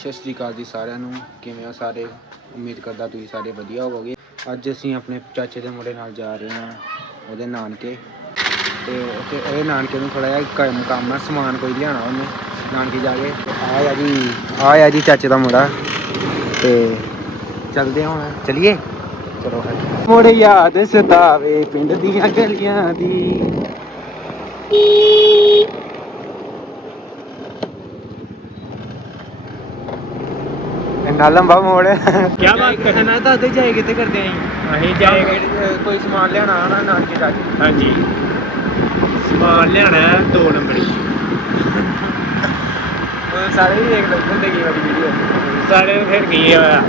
ਸਤਿ ਸ਼੍ਰੀ ਅਕਾਲ ਜੀ ਸਾਰਿਆਂ ਨੂੰ। ਕਿਵੇਂ ਹੋ ਸਾਰੇ? ਉਮੀਦ ਕਰਦਾ ਤੁਸੀਂ ਸਾਰੇ ਵਧੀਆ ਹੋਵੋਗੇ। ਅੱਜ ਅਸੀਂ ਆਪਣੇ ਚਾਚੇ ਦੇ ਮੁੰਡੇ ਨਾਲ ਜਾ ਰਹੇ ਹਾਂ, ਉਹਦੇ ਨਾਨਕੇ। ਤੇ ਉੱਥੇ ਉਹਦੇ ਨਾਨਕੇ ਨੂੰ ਥੋੜਾ ਜਿਹਾ ਕੰਮ ਕੰਮ ਆ, ਸਮਾਨ ਕੋਈ ਲਿਆਉਣਾ ਉਹਨੇ। ਨਾਨਕੇ ਜਾ ਕੇ। ਆਇਆ ਜੀ ਆਇਆ ਜੀ ਚਾਚੇ ਦਾ ਮੁੰਡਾ। ਤੇ ਚੱਲਦੇ ਹਾਂ ਹੁਣ, ਚਲਿਏ? ਚਲੋ ਫਿਰ। ਮੁੜ ਯਾਦ ਸਤਾਵੇ ਪਿੰਡ ਦੀਆਂ ਗਲੀਆਂ ਦੀ। ਇੰਨਾ ਲੰਬਾ ਮੋੜ। ਕਿਆ ਬਾਤ ਕਹਿਣਾ ਤਾਂ ਤੇ ਜਾਏ ਕਿਤੇ ਕਰਦੇ ਆਂ ਅਸੀਂ ਜਾਏਗੇ ਕੋਈ ਸਮਾਨ ਲਿਆਣਾ ਨਾ ਨਾਨਕੇ ਜਾ ਕੇ? ਹਾਂਜੀ। ਸਮਾਨ ਲਿਆਣਾ ਹੈ ਦੋ ਨੰਬਰੀ ਉਹ ਸਾਰੇ ਹੀ ਦੇਖ ਲਓ ਹੁੰਦੇ ਕੀ ਵਾਲੀ ਵੀਡੀਓ ਸਾਰੇ ਫਿਰ ਗਏ ਆ?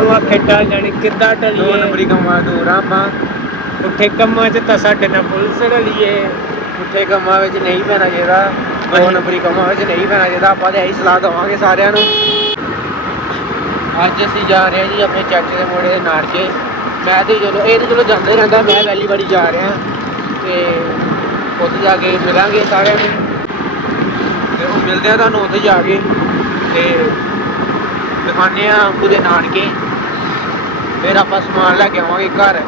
ਉਹ ਟਲ ਜਾਣੀ ਕਿੱਦਾਂ ਦੋ ਟਲੀਏ ਨੰਬਰੀ ਕੰਮਾਂ ਆ। ਆਪਾਂ ਉੱਥੇ ਕੰਮਾਂ 'ਚ ਤਾਂ ਸਾਡੇ ਨਾਲ ਪੁਲਿਸ ਰਲੀਏ ਪੁੱਠੇ ਕੰਮਾਂ ਵਿੱਚ ਨਹੀਂ ਪੈਣਾ ਚਾਹੀਦਾ। ਦੋ ਹਾਂਜੀ। ਨੰਬਰੀ ਕੰਮਾਂ ਵਿੱਚ ਨਹੀਂ ਪੈਣਾ ਚਾਹੀਦਾ ਆਪਾਂ ਤਾਂ ਇਹੀ ਸਲਾਹ ਦਵਾਂਗੇ ਸਾਰਿਆਂ ਨੂੰ। ਅੱਜ ਅਸੀਂ ਜਾ ਰਹੇ ਹਾਂ ਜੀ ਆਪਣੇ ਚਾਚੇ ਦੇ ਮੁੰਡੇ ਦੇ ਨਾਨਕੇ। ਮੈਂ ਤੇ ਚਲੋ ਇਹ ਤੇ ਚਲੋ ਜਾਂਦਾ ਰਹਿੰਦਾ ਮੈਂ ਪਹਿਲੀ ਵਾਰੀ ਜਾ ਰਿਹਾ। ਤੇ ਉੱਥੇ ਜਾ ਕੇ ਮਿਲਾਂਗੇ ਸਾਰਿਆਂ ਨੂੰ। ਤੇ ਉਹ ਮਿਲਦੇ ਆ ਤੁਹਾਨੂੰ ਉੱਥੇ ਜਾ ਕੇ। ਤੇ ਦਿਖਾਉਂਦੇ ਆ ਉਹਦੇ ਨਾਨਕੇ। ਫਿਰ ਆਪਾਂ ਸਮਾਨ ਲੈ ਕੇ ਆਵਾਂਗੇ ਘਰ।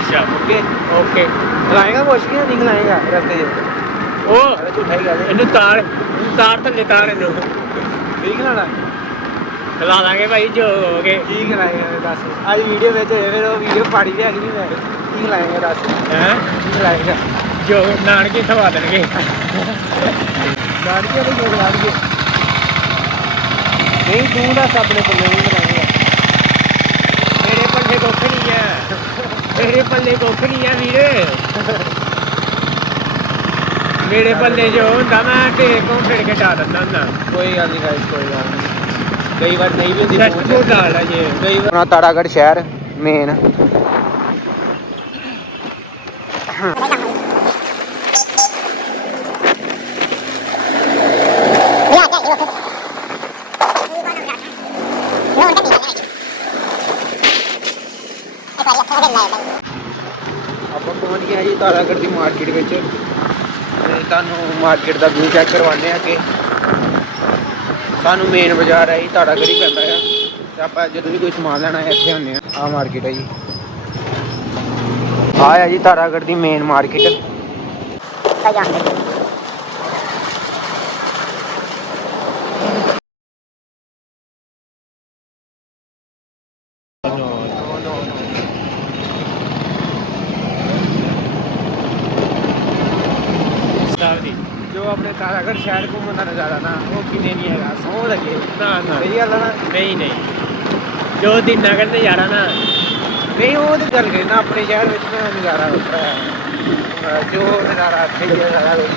ਅੱਛਾ ਓਕੇ। ਓਕੇ। ਖਲਾਏਗਾ ਮੁਸ਼ਕਿਲ ਨਹੀਂ ਖਲਾਏਗਾ? ਰਸਤੇ 'ਚ। ਉਹ ਇਹਨੂੰ ਤਾਰ ਤਾਰ ਥੱਲੇ ਤਾਰ ਇਹਨੂੰ। ਠੀਕ ਖਲਾਣਾ ਖਲਾ ਲਾਂਗੇ ਭਾਈ ਜੋ ਹੋ ਗਏ। ਕੀ ਖਲਾਏਗਾ ਦੱਸ? ਅੱਜ ਵੀਡੀਓ ਵਿੱਚ ਹੋਏ ਫਿਰ ਉਹ ਵੀਡੀਓ ਪਾੜੀ ਤੇ ਹੈਗੀ ਨਹੀਂ ਮੈਂ। ਕੀ ਖਲਾਏਗਾ ਦੱਸ? ਹੈ? ਕੀ ਖਲਾਏਗਾ ਜੋ ਨਾਨਕੇ ਖਵਾ ਦੇਣਗੇ। ਨਾਨਕੇ ਦੇ ਜੋੜ ਲਾਣਗੇ ਨਹੀਂ ਤੂੰ ਦੱਸ ਆਪਣੇ ਪੱਲੇ ਨਹੀਂ ਖਲਾਏਗਾ ਮੇਰੇ ਪੱਲੇ ਕੁੱਖ ਨਹੀਂ ਹੈ ਮੇਰੇ ਪੱਲੇ ਕੁੱਖ ਨਹੀਂ ਹੈ ਵੀਰੇ। ਮੇਰੇ ਪੱਲੇ ਜੋ ਹੁੰਦਾ ਮੈਂ ਢੇਰ ਕੋਂ ਫਿਰ ਕੇ ਡਾ ਦਿੰਦਾ ਹੁੰਦਾ। ਕੋਈ ਗੱਲ ਨਹੀਂ ਗਾਇਸ ਕੋਈ ਗੱਲ ਨਹੀਂ। ਕਈ ਵਾਰ ਨਹੀਂ ਵੀ ਹੁੰਦੀ ਪਹੁੰਚ। ਬੋਲ ਡਾਲਦਾ ਜੇ। ਕਈ ਵਾਰ ਆਪਣਾ ਤਾਰਾਗੜ੍ਹ ਸ਼ਹਿਰ ਮੇਨ ਆਪਾਂ ਪਹੁੰਚ ਗਏ ਹਾਂ ਜੀ ਤਾਰਾਗੜ੍ਹ ਦੀ ਮਾਰਕੀਟ ਵਿੱਚ। ਤੇ ਤੁਹਾਨੂੰ ਮਾਰਕੀਟ ਦਾ ਵਿਊ ਚੈੱਕ ਕਰਵਾਉਂਦੇ ਆ ਕਿ ਸਾਨੂੰ ਮੇਨ ਬਾਜ਼ਾਰ ਹੈ ਜੀ ਤਾਰਾਗੜ੍ਹ ਹੀ ਪੈਂਦਾ ਆ? ਤੇ ਆਪਾਂ ਜਦੋਂ ਵੀ ਕੋਈ ਸਮਾਨ ਲੈਣਾ ਹੈ ਇੱਥੇ ਹੁੰਦੇ ਆ। ਆ ਮਾਰਕੀਟ ਹੈ ਜੀ। ਆ ਹੈ ਜੀ ਤਾਰਾਗੜ੍ਹ ਦੀ ਮੇਨ ਮਾਰਕੀਟ ਸਾਹਿਬ ਜੀ ਜੋ ਤਾਰਾਗੜ੍ਹ ਸ਼ਹਿਰ ਘੁੰਮਣ ਦਾ ਨਜ਼ਾਰਾ ਨਾ ਉਹ ਕਿਨੇ ਨਹੀਂ ਹੈਗਾ ਸੌ ਲੱਗੇ। ਨਾ ਨਾ। ਸਹੀ ਗੱਲ ਆ ਨਾ? ਨਹੀਂ ਨਹੀਂ। ਜੋ ਦਿਨ ਨਗਰ ਤੇ ਜਾਣਾ ਨਾ। ਨਹੀਂ ਉਹ ਤੇ ਗੱਲ ਕਰੀ ਨਾ ਆਪਣੇ ਸ਼ਹਿਰ ਵਿੱਚ ਨਾ ਨਜ਼ਾਰਾ ਵੱਖਰਾ ਹੈ। ਅਹ ਜੋ ਨਜ਼ਾਰਾ ਇੱਥੇ ਹੀ ਹੈ ਸਾਰਾ ਕੁਛ।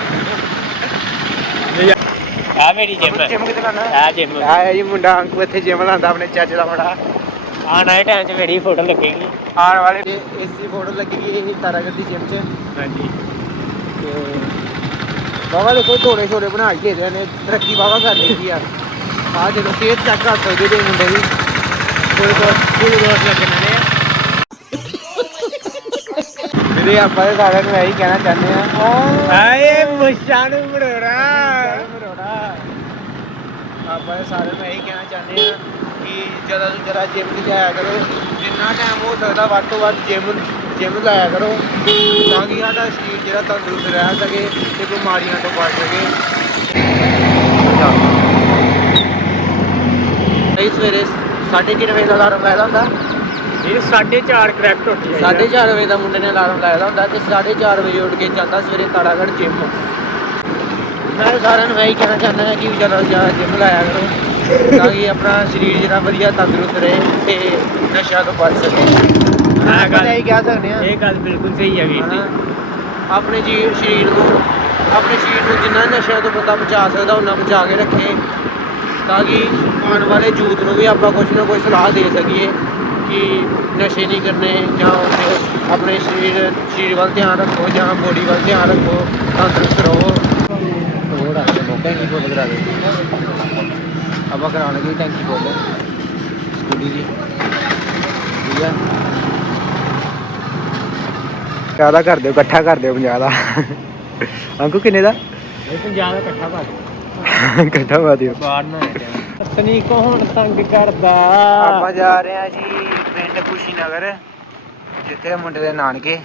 ਆ ਮੇਰੀ ਜਿਮ ਜਿਮ ਕਿਤੇ ਲਾਣਾ ਆ ਜਿਮ ਆ ਹੈ ਜੀ ਮੁੰਡਾ ਅੰਕੂ ਇੱਥੇ ਜਿਮ ਲਾਉਂਦਾ ਆਪਣੇ ਚਾਚੇ ਦਾ ਮੁੰਡਾ। ਆਣ ਵਾਲੇ ਟਾਈਮ 'ਚ ਮੇਰੀ ਫੋਟੋ ਲੱਗੇਗੀ ਆਉਣ ਵਾਲੇ ਇਸ ਦੀ ਫੋਟੋ ਲੱਗੀ ਗਈ ਤਾਰਾਗੜ੍ਹ ਦੀ ਜਿਮ 'ਚ। ਹਾਂਜੀ। ਤੇ ਬਾਬਾ ਦੇਖੋ ਥੋੜੇ ਛੋੜੇ ਬਣਾ ਹੀ ਦੇ ਨੇ ਤਰੱਕੀ ਬਾਬਾ ਕਰ ਲਈ ਆ। ਆ ਜਦੋਂ ਸਿਹਤ ਚੈੱਕ ਕਰ ਸਕਦੇ ਜੇ ਮੁੰਡੇ ਦੀ। ਕੋਈ ਦੋਸਤ ਕੋਈ ਦੋਸਤ ਲੱਗਣੇ ਨੇ ਵੀਰੇ ਆਪਾਂ ਇਹ ਸਾਰਿਆਂ ਨੂੰ ਇਹੀ ਕਹਿਣਾ ਚਾਹੁੰਦੇ ਆ। ਆਏ ਮੁਸ਼ਾਂ ਨੂੰ ਮੜੋੜਾ ਆਪਾਂ ਇਹ ਸਾਰਿਆਂ ਨੂੰ ਇਹੀ ਕਹਿਣਾ ਚਾਹੁੰਦੇ ਆ ਕਿ ਜਦੋਂ ਤੋਂ ਜਰਾ ਜਿਮ ਤੇ ਜਾਇਆ ਕਰੋ। ਜਿੰਨਾ ਟਾਈਮ ਹੋ ਸਕਦਾ ਵੱਧ ਤੋਂ ਵੱਧ ਜਿਮ ਜਿਮ ਲਾਇਆ ਕਰੋ। ਤਾਂ ਕਿ ਸਾਡਾ ਸਰੀਰ ਜਿਹੜਾ ਤੰਦਰੁਸਤ ਰਹਿ ਸਕੇ ਤੇ ਬਿਮਾਰੀਆਂ ਤੋਂ ਬਚ ਸਕੇ। ਨਹੀਂ ਸਵੇਰੇ 3:30 ਵਜੇ ਦਾ ਅਲਾਰਮ ਲਾਇਆ ਹੁੰਦਾ। ਇਹ 4.5 ਕਰੈਕਟ ਉੱਠ। ਸਾਢੇ ਚਾਰ ਵਜੇ ਦਾ ਮੁੰਡੇ ਨੇ ਅਲਾਰਮ ਲਾਇਆ ਹੁੰਦਾ ਤੇ 4:30 ਵਜੇ ਉੱਠ ਕੇ ਜਾਂਦਾ ਸਵੇਰੇ ਤਾਰਾਗੜ੍ਹ ਜਿਮ ਮੈਂ ਸਾਰਿਆਂ ਨੂੰ ਇਹੀ ਕਹਿਣਾ ਚਾਹੁੰਦਾ ਹਾਂ ਕਿ ਜ਼ਿਆਦਾ ਤੋਂ ਜ਼ਿਆਦਾ ਜਿਮ ਲਾਇਆ ਕਰੋ ਤਾਂ ਕਿ ਆਪਣਾ ਸਰੀਰ ਜਿਹੜਾ ਵਧੀਆ ਤੰਦਰੁਸਤ ਰਹੇ ਤੇ ਨਸ਼ਿਆਂ ਤੋਂ ਬਚ ਸਕੇ। ਹਾਂ, ਗੱਲ- ਇਹੀ ਕਹਿ ਸਕਦੇ ਹਾਂ। ਇਹ ਗੱਲ ਬਿਲਕੁਲ ਸਹੀ ਹੈ ਵੀਰ ਜੀ? ਆਪਣੇ ਜੀ ਸਰੀਰ ਨੂੰ ਆਪਣੇ ਸਰੀਰ ਨੂੰ ਜਿੰਨਾ ਨਸ਼ਿਆਂ ਤੋਂ ਬੰਦਾ ਬਚਾ ਸਕਦਾ ਉਹਨਾਂ ਬਚਾ ਕੇ ਰੱਖੇ। ਤਾਂ ਕਿ ਆਉਣ ਵਾਲੇ ਯੂਥ ਨੂੰ ਵੀ ਆਪਾਂ ਕੁਝ ਨਾ ਕੁਝ ਸਲਾਹ ਦੇ ਸਕੀਏ ਕਿ ਨਸ਼ੇ ਨਹੀਂ ਕਰਨੇ ਜਾਂ ਆਪਣੇ- ਸਰੀਰ ਸਰੀਰ ਵੱਲ ਧਿਆਨ ਰੱਖੋ ਜਾਂ ਬੋਡੀ ਵੱਲ ਧਿਆਨ ਰੱਖੋ ਤੰਦਰੁਸਤ ਰਹੋ। ਹੋਰ ਆ ਟੈਂਕੀ ਫੁੱਲ ਕਰਾ ਦੇ। ਆਪਾਂ ਕਰਾ ਲਗੇ ਟੈਂਕੀ ਫੁੱਲ ਸਕੂਟੀ ਦੀ ਠੀਕ ਆ? ਕਾਹਦਾ ਕਰ ਦਿਓ ਇਕੱਠਾ ਕਰ ਦਿਓ 50 ਦਾ। ਅੰਕੂ ਕਿੰਨੇ ਦਾ? ਇਹ 50 ਦਾ ਇਕੱਠਾ ਪਾ ਦਿਓ। ਬਾਹਰ ਨਾ ਸਨੀ ਕੋ ਹੁਣ ਤੰਗ ਕਰਦਾ? ਆਪਾਂ ਜਾ ਰਹੇ ਆ ਜੀ ਪਿੰਡ ਖੁਸ਼ੀਨਗਰ ਜਿੱਥੇ ਮੁੰਡੇ ਦੇ ਨਾਨਕੇ।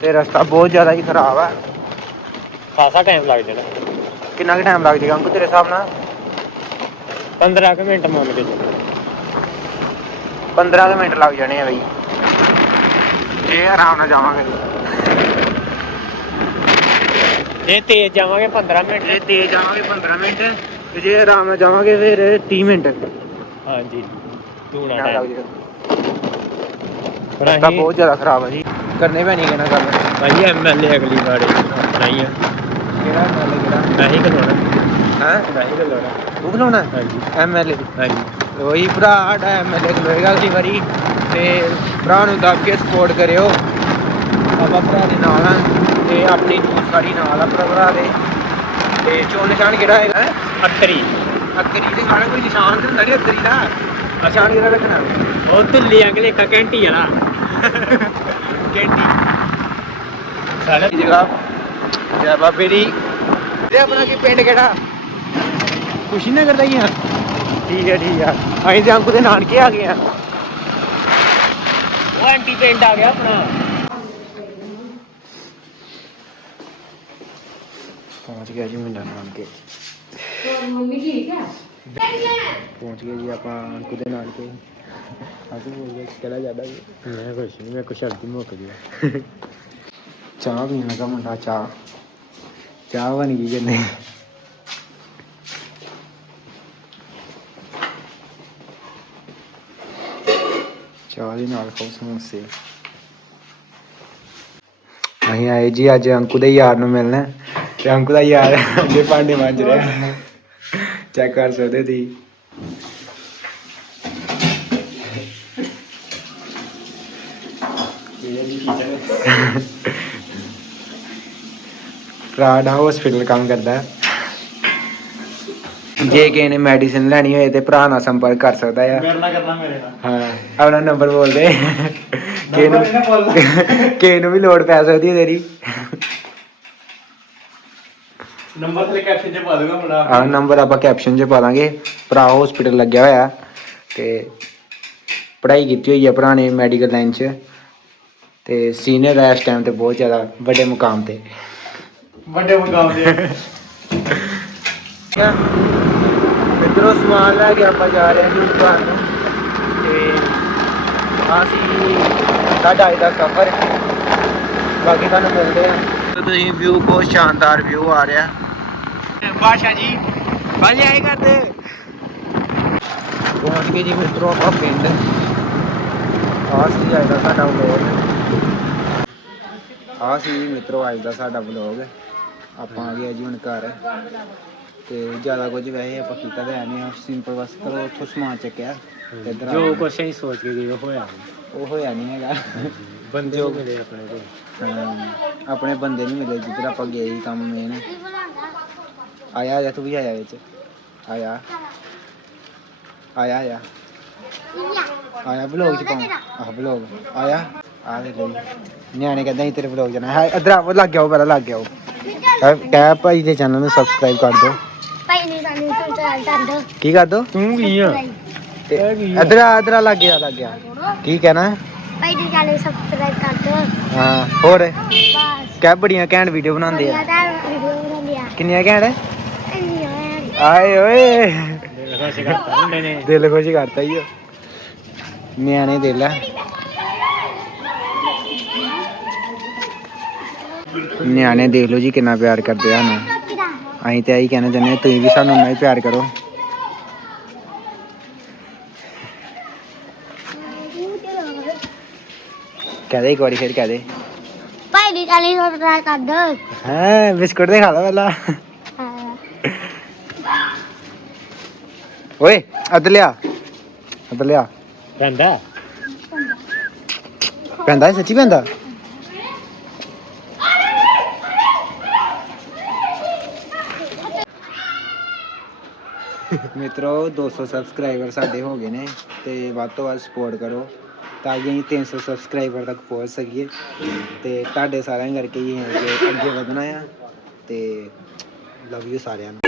ਤੇ ਰਸਤਾ ਬਹੁਤ ਜ਼ਿਆਦਾ ਹੀ ਖਰਾਬ ਆ। ਖਾਸਾ ਟਾਈਮ ਲੱਗ ਜਾਣਾ। ਕਿੰਨਾ ਕੁ ਟਾਈਮ ਲੱਗ ਜਾਏਗਾ ਅੰਕੂ ਤੇਰੇ ਹਿਸਾਬ ਨਾਲ? 15 ਕੁ ਮਿੰਟ ਮੰਨ ਕੇ ਚੱਲੋ। 15 ਕੁ ਮਿੰਟ ਲੱਗ ਜਾਣੇ ਆ ਬਈ। ਇਹ ਆਰਾਮ ਨਾਲ ਜਾਵਾਂਗੇ ਜੇ ਤੇਜ਼ ਜਾਵਾਂਗੇ 15 ਮਿੰਟ ਜੇ ਤੇਜ਼ ਜਾਵਾਂਗੇ 15 ਮਿੰਟ ਤੇ ਜੇ ਆਰਾਮ ਨਾਲ ਜਾਵਾਂਗੇ ਫਿਰ 30 ਮਿੰਟ ਹਾਂਜੀ ਤੂੰ ਨਾ ਟਾਈਮ ਲੱਗ ਟਾਈਮ ਜਾਏਗਾ ਪਰ ਰਸਤਾ ਅਸੀਂ ਬਹੁਤ ਜ਼ਿਆਦਾ ਖਰਾਬ ਆ ਜੀ ਕਰਨੇ ਪੈਣੀ ਕਿਹਨਾਂ ਗੱਲ ਭਾਈ ਐਮਐਲਏ ਅਗਲੀ ਵਾਰ ਨਹੀਂ ਆ ਕਿਹੜਾ ਐਮਐਲਏ ਕਿਹੜਾ ਮੈਂ ਹੀ ਕਰਵਾਉਣਾ ਹੈ ਮੈਂ ਹੀ ਕਰਵਾਉਣਾ ਤੂੰ ਖਲਾਉਣਾ ਹਾਂਜੀ ਐਮਐਲਏ ਹਾਂਜੀ ਉਹੀ ਭਰਾ ਸਾਡਾ ਐਮਐਲਏ ਖਲੋਏਗਾ ਅਗਲੀ ਵਾਰੀ ਤੇ ਭਰਾ ਨੂੰ ਦੱਬ ਕੇ ਸਪੋਰਟ ਕਰਿਓ। ਆਪਾਂ ਭਰਾ ਦੇ ਨਾਲ ਆ ਤੇ ਆਪਣੀ ਨਿਊਜ਼ ਸਾਰੀ ਨਾਲ ਆ ਭਰਾ ਭਰਾ ਦੇ। ਤੇ ਚੋਣ ਨਿਸ਼ਾਨ ਕਿਹੜਾ ਹੈਗਾ? ਹੈਂ? ਅੱਤਰੀ ਅੱਕਰੀ ਦੇ ਨਾਲ ਕੋਈ ਨਿਸ਼ਾਨ ਤੇ ਹੁੰਦਾ ਨਹੀਂ ਅੱਕਰੀ ਦਾ? ਨਿਸ਼ਾਨ ਕਿਹੜਾ ਰੱਖਣਾ। ਉਹ ਤੁੱਲੀ ਅਗਲੇ ਇੱਕ ਘੰਟੀ ਵਾਲਾ। ਕੈਂਟੀ। ਸਾਡਾ ਦੀ ਜਗ੍ਹਾ ਜੈ ਬਾਬੇ ਦੀ। ਤੇ ਆਪਣਾ ਕੀ ਪਿੰਡ ਕਿਹੜਾ? ਖੁਸ਼ੀ ਨਗਰ ਦਾ ਹੀ ਆ। ਠੀਕ ਹੈ ਠੀਕ ਆ। ਅਸੀਂ ਤੇ ਅੰਕੂ ਦੇ ਨਾਨਕੇ ਆ ਗਏ ਆ। ਐਂਟੀ ਪਿੰਡ ਆ ਗਿਆ ਆਪਣਾ। ਪਹੁੰਚ ਗਿਆ ਜੀ ਮੁੰਡਾ ਨਾਨਕੇ ਮੰਮੀ ਠੀਕ ਹੈ ਪਹੁੰਚ ਗਏ ਜੀ ਆਪਾਂ ਅੰਕੂ ਦੇ ਨਾਨਕੇ ਅਸੀਂ ਬੋਲ ਗਏ ਕਿਹੜਾ ਜ਼ਿਆਦਾ ਜੀ? ਮੈਂ ਕੁਛ ਨਹੀਂ ਮੈਂ ਕੁਛ ਅਰਦੀ ਮੁੱਕ ਗਿਆ। ਚਾਹ ਪੀਣ ਲੱਗਾ ਮੁੰਡਾ ਚਾਹ। ਚਾਹ ਬਣ ਗਈ ਕਿੰਨੇ ਚਾਹ ਦੇ ਨਾਲ ਖਾਓ ਸਮੋਸੇ ਅਸੀਂ ਆਏ ਜੀ ਅੱਜ ਅੰਕੂ ਦੇ ਯਾਰ ਨੂੰ ਮਿਲਣਾ। ਤੇ ਅੰਕੂ ਦਾ ਯਾਰ ਅੱਗੇ ਭਾਂਡੇ ਮਾਂਜ ਰਿਹਾ। ਚੈੱਕ ਕਰ ਸਕਦੇ ਦੀ ਪ੍ਰਾਡ ਹਸਪੀਟਲ ਕੰਮ ਕਰਦਾ। ਹੈ। ਜੇ ਕਿਸੇ ਨੇ ਮੈਡੀਸਿਨ ਲੈਣੀ ਹੋਏ ਤੇ ਭਰਾ ਨਾਲ ਸੰਪਰਕ ਕਰ ਸਕਦਾ ਆ। ਮੇਰੇ ਨਾਲ ਕਰਨਾ ਮੇਰੇ ਨਾਲ। ਹਾਂ। ਆਪਣਾ ਨੰਬਰ ਬੋਲ ਦੇ। ਕਿਸੇ ਨੂੰ। ਕਿਸੇ ਨੂੰ ਵੀ ਲੋੜ ਪੈ ਸਕਦੀ ਹੈ ਤੇਰੀ। ਨੰਬਰ ਤੇ ਕੈਪਸ਼ਨ ਚ ਪਾ ਦੂੰਗਾ ਮੁੰਡਾ। ਆਹ ਨੰਬਰ ਆਪਾਂ ਕੈਪਸ਼ਨ 'ਚ ਪਾ ਦਾਂਗੇ। ਭਰਾ ਹਸਪੀਟਲ ਲੱਗਿਆ ਹੋਇਆ। ਤੇ ਪੜ੍ਹਾਈ ਕੀਤੀ ਹੋਈ ਹੈ ਭਰਾ ਨੇ ਮੈਡੀਕਲ ਲਾਈਨ 'ਚ। ਤੇ ਸੀਨੀਅਰ ਹੈ ਇਸ ਟਾਈਮ ਤੇ ਬਹੁਤ ਜ਼ਿਆਦਾ ਵੱਡੇ ਮੁਕਾਮ ਤੇ। ਵੱਡੇ ਮਕਾਮ ਦੇ ਮਿੱਤਰੋ ਸਮਾਨ ਲੈ ਕੇ ਆਪਾਂ ਜਾ ਰਹੇ ਹਾਂ ਜੀ ਦੁਕਾਨ ਨੂੰ ਤੇ ਆਹ ਸੀ। ਸਾਡਾ ਅੱਜ ਦਾ ਸਫ਼ਰ ਬਾਕੀ ਤੁਹਾਨੂੰ ਮਿਲਦੇ ਆ ਤੁਸੀਂ ਵਿਊ ਬਹੁਤ ਸ਼ਾਨਦਾਰ ਵਿਊ ਆ ਰਿਹਾ। ਬਾਸ਼ਾ ਜੀ ਬਾਲੇ ਆਏਗਾ ਤੇ। ਪਹੁੰਚ ਗਏ ਜੀ ਮਿੱਤਰੋ ਆਪਾਂ ਪਿੰਡ। ਆਹ ਸੀ ਅੱਜ ਦਾ ਸਾਡਾ ਵਲੌਗ ਸੀ ਮਿੱਤਰੋ ਅੱਜ ਦਾ ਸਾਡਾ ਵਲੌਗ ਆਪਾਂ ਆ ਗਏ ਜੀ ਹੁਣ ਘਰ। ਤੇ ਜ਼ਿਆਦਾ ਕੁਝ ਵੈਸੇ ਆਪਾਂ ਕੀਤਾ ਤਾਂ ਹੈ ਨਹੀਂ ਸਿੰਪਲ ਬਸ ਕਰੋ ਉੱਥੋਂ ਸਮਾਨ ਚੱਕਿਆ ਤੇ ਇੱਧਰ ਆ ਜੋ ਗਏ। ਕੁਛ ਅਸੀਂ ਸੋਚ ਕੇ ਗਏ ਉਹ ਹੋਇਆ। ਉਹ ਹੋਇਆ ਨਹੀਂ ਹੈਗਾ। ਬੰਦੇ ਉਹ ਮਿਲੇ ਆਪਣੇ ਕੋਲ। ਹਾਂ, ਆਪਣੇ ਬੰਦੇ ਨਹੀਂ ਮਿਲੇ ਜਿੱਧਰ ਆਪਾਂ ਗਏ ਸੀ ਕੰਮ ਮੇਨ ਆਇਆ ਆਇਆ ਤੂੰ ਵੀ ਆਇਆ ਵਿੱਚ। ਆਇਆ। ਆਇਆ ਆਇਆ। ਆਇਆ ਵਲੌਗ ਚ ਪਾਉਂ ਆਹ ਵਲੌਗ ਆਇਆ। ਆ ਦੇ ਲਈ। ਨਿਆਣੇ ਕਹਿੰਦਾ ਸੀ ਤੇਰੇ ਵਲੌਗ ਜਾਣਾ। ਹੈ ਇਧਰ ਆ ਲੱਗ ਗਿਆ ਉਹ ਪਹਿਲਾਂ ਲੱਗ ਗਿਆ ਉਹ। ਕਹਿ- ਕਹਿ ਭਾਈ ਦੇ ਚੈਨਲ ਨੂੰ ਸਬਸਕ੍ਰਾਈਬ ਕਰ ਦਿਓ। ਸਾਨੂੰ ਕਰ ਦੋ। ਕੀ ਕਰ ਦੋ? ਤੂੰ ਕੀ ਆ? ਤੇ ਇਧਰ ਆ ਇਧਰ ਆ ਲੱਗ ਗਿਆ ਲੱਗ ਗਿਆ। ਕੀ ਕਹਿਣਾ? ਭਾਈ ਦੇ ਚੈਨਲ ਸਬਸਕ੍ਰਾਈਬ ਕਰ ਦੋ। ਹਾਂ ਹੋਰ? ਬਸ। ਕਹਿ ਬੜੀਆਂ ਘੈਂਟ ਵੀਡੀਓ ਬਣਾਉਂਦੇ ਆ। ਯਾਦਾ ਵੀਡੀਓ ਬਣਾਉਂਦੀ ਆ। ਕਿੰਨੀਆਂ ਘੈਂਟ? ਇੰਨੀ ਆਏ ਓਏ। ਦਿਲ ਖੁਸ਼ ਕਰਤਾ ਕਰਤਾ ਹੀ ਨਿਆਣੇ ਦਿਲ ਆ। ਨਿਆਣੇ ਦੇਖ ਲਓ ਜੀ ਕਿੰਨਾ ਪਿਆਰ ਕਰਦੇ ਆ ਨਾ ਕਿਦਾ ਅਸੀਂ ਤੇ ਇਹੀ ਕਹਿਣਾ ਚਾਹੁੰਦੇ ਹਾਂ ਤੁਸੀਂ ਵੀ ਸਾਨੂੰ ਉਨਾ ਹੀ ਪਿਆਰ ਕਰੋ। ਕਹਦੇ ਇੱਕ ਵਾਰੀ ਫਿਰ ਕਹਦੇ ਭਾਈ ਦੇ ਚੈਨਲ ਸਬਸਕ੍ਰਾਈਬ ਕਰ ਦੋ ਹਾਂ ਬਿਸਕੁਟ ਦੇ ਖਾ ਲਾ ਪਹਿਲਾਂ। ਓਏ ਅੱਧ ਲਿਆ। ਅੱਧ ਲਿਆ। ਪੈਂਦਾ। ਪੈਂਦਾ ਹੈ, ਸੱਚੀ ਪੈਂਦਾ? ਮਿੱਤਰੋ 200 ਸਬਸਕ੍ਰਾਈਬਰ ਸਾਡੇ ਹੋ ਗਏ ਨੇ ਤੇ ਵੱਧ ਤੋਂ ਵੱਧ ਸਪੋਰਟ ਕਰੋ ਤਾਂ ਕਿ ਅਸੀਂ 300 ਸਬਸਕ੍ਰਾਈਬਰ ਤੱਕ ਪਹੁੰਚ ਸਕੀਏ ਤੇ ਤੁਹਾਡੇ ਸਾਰਿਆਂ ਕਰਕੇ ਹੀ ਅਸੀਂ ਅੱਗੇ ਅੱਗੇ ਵਧਣਾ ਆ ਤੇ ਲਵ ਯੂ ਸਾਰਿਆਂ ਨੂੰ।